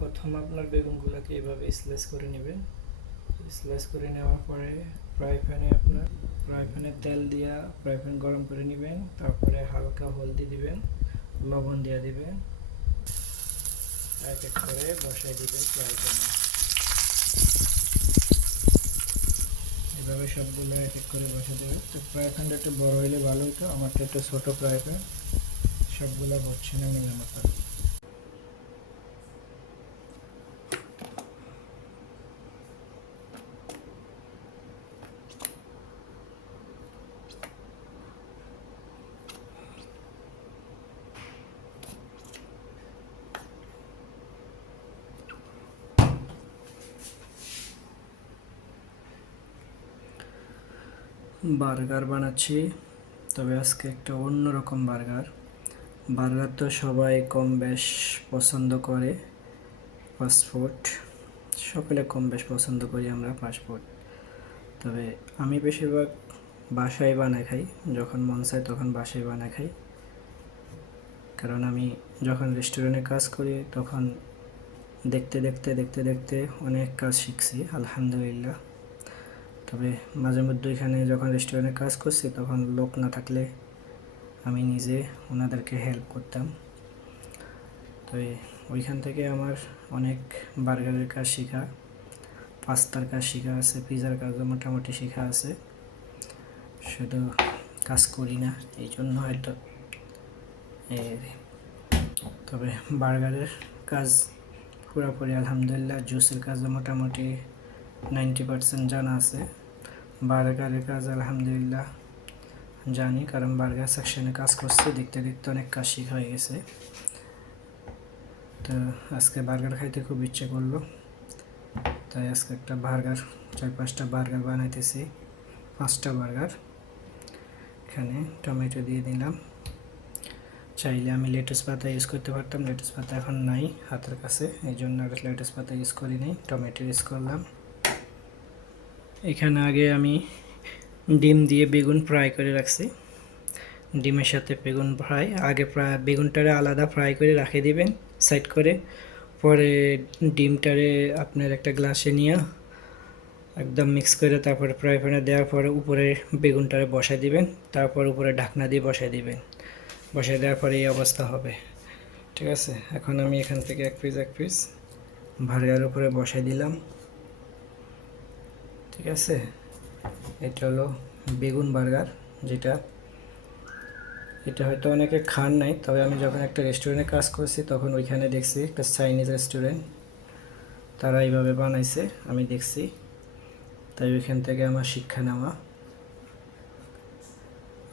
প্রথম আপনার বেগুনগুলোকে এভাবে স্লাইস করে নেবেন। স্লাইস করে নেওয়ার পরে ফ্রাই প্যানে তেল দিয়া ফ্রাই প্যান গরম করে নেবেন। তারপরে হালকা হলদি দিবেন, লবণ দিয়ে দিবেন, এক এক করে বসাই দিবেন ফ্রাই প্যানে। এভাবে সবগুলো এক এক করে বসে দেবেন। তো ফ্রাই প্যানটা একটু বড় হলে ভালো হতো, আমারটা একটু ছোটো ফ্রাই প্যান, সবগুলো হচ্ছে না মেলামতো। বার্গার বানাচ্ছি, তবে আজকে একটা অন্যরকম বার্গার। বার্গার তো সবাই কম বেশ পছন্দ করে, ফাস্টফুড সকলে কম বেশ পছন্দ করি আমরা ফাস্টফুড। তবে আমি বেশিরভাগ বাসায় বানায় খাই, যখন মন চায় তখন বাসায় বানায় খাই। কারণ আমি যখন রেস্টুরেন্টে কাজ করি তখন দেখতে দেখতে দেখতে দেখতে অনেক কাজ শিখছি আলহামদুলিল্লাহ। তবে মাঝে মধ্যে এখানে যখন রেস্টুরেন্টে কাজ করছি তখন লোক না থাকলে আমি নিজে ওনাদেরকে হেল্প করতাম। তো ওইখান থেকে আমার অনেক বার্গারের কাজ শেখা, পাস্তার কাজ শেখা আছে, পিজার কাজও মোটামুটি শেখা আছে। শুধু কাজ করি না এই জন্য হয়তো। তবে বার্গারের কাজ পুরোপুরি আলহামদুলিল্লাহ, জুসের কাজও মোটামুটি 90% জানা আছে। বার্গারের কাজ আলহামদুলিল্লাহ জানি, কারণ বার্গার সেকশনে কাজ করছি, দেখতে দেখতে অনেক কাজ শেখা হয়ে গেছে। তো আজকে বার্গার খাইতে খুব ইচ্ছে করলো, তাই আজকে একটা বার্গার, 4-5টা বার্গার বানাইতেছি। 5টা বার্গার। এখানে টমেটো দিয়ে দিলাম, চাইলে আমি লেটুস পাতা ইউজ করতে পারতাম, লেটুস পাতা এখন নাই হাতের কাছে, এই জন্য আর লেটুস পাতা ইউজ করি নাই, টমেটো ইউজ করলাম। এখানে আগে আমি ডিম দিয়ে বেগুন ফ্রাই করে রাখছি। ডিমের সাথে বেগুন ফ্রাই, আগে বেগুনটারে আলাদা ফ্রাই করে রেখে দিবেন সাইড করে। পরে ডিমটারে আপনার একটা গ্লাসে নিয়ে একদম মিক্স করে তারপরে ফ্রাই প্যানে দেওয়ার পরে উপরে বেগুনটারে বসাই দিবেন, তারপর উপরে ঢাকনা দিয়ে বসাই দিবেন। বসাই দেওয়ার পরে এই অবস্থা হবে, ঠিক আছে। এখন আমি এখান থেকে এক পিস বার্গার উপরে বসাই দিলাম, ঠিক আছে। এটা হলো বেগুন বার্গার, এটা হয়তো অনেকে খান নাই, তবে আমি যখন একটা রেস্টুরেন্টে কাজ করছি তখন ওইখানে দেখছি, একটা চাইনিজ রেস্টুরেন্ট, তারা এইভাবে বানাইছে আমি দেখছি, তাই ওইখান থেকে আমার শিক্ষা নেওয়া।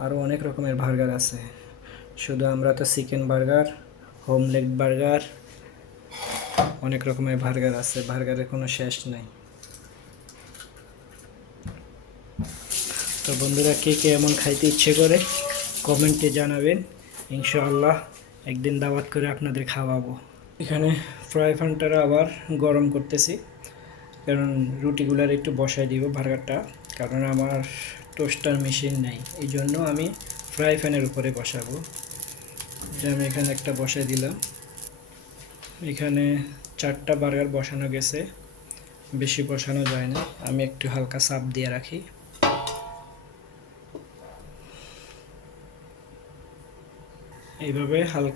আরও অনেক রকমের বার্গার আছে, শুধু আমরা তো chicken burger, home leg burger, অনেক রকমের বার্গার আছে, বার্গারের কোনো শেষ নাই। তো বন্ধুরা, কে কে এমন খাইতে ইচ্ছে করে কমেন্টে জানাবেন, ইনশাআল্লাহ একদিন দাওয়াত করে আপনাদের খাওয়াবো। এখানে ফ্রাই প্যানটা আবার গরম করতেছি, কারণ রুটিগুলার একটু বসাই দিব বার্গারটা, কারণ আমার টোস্টার মেশিন নাই, এই জন্য আমি ফ্রাই প্যানের উপরে বসাবো। যে আমি এখানে একটা বসাই দিলাম। এখানে 4টা বার্গার বসানো গেছে, বেশি বসানো যায় না, আমি একটু হালকা চাপ দিয়ে রাখি। এইভাবে হালকা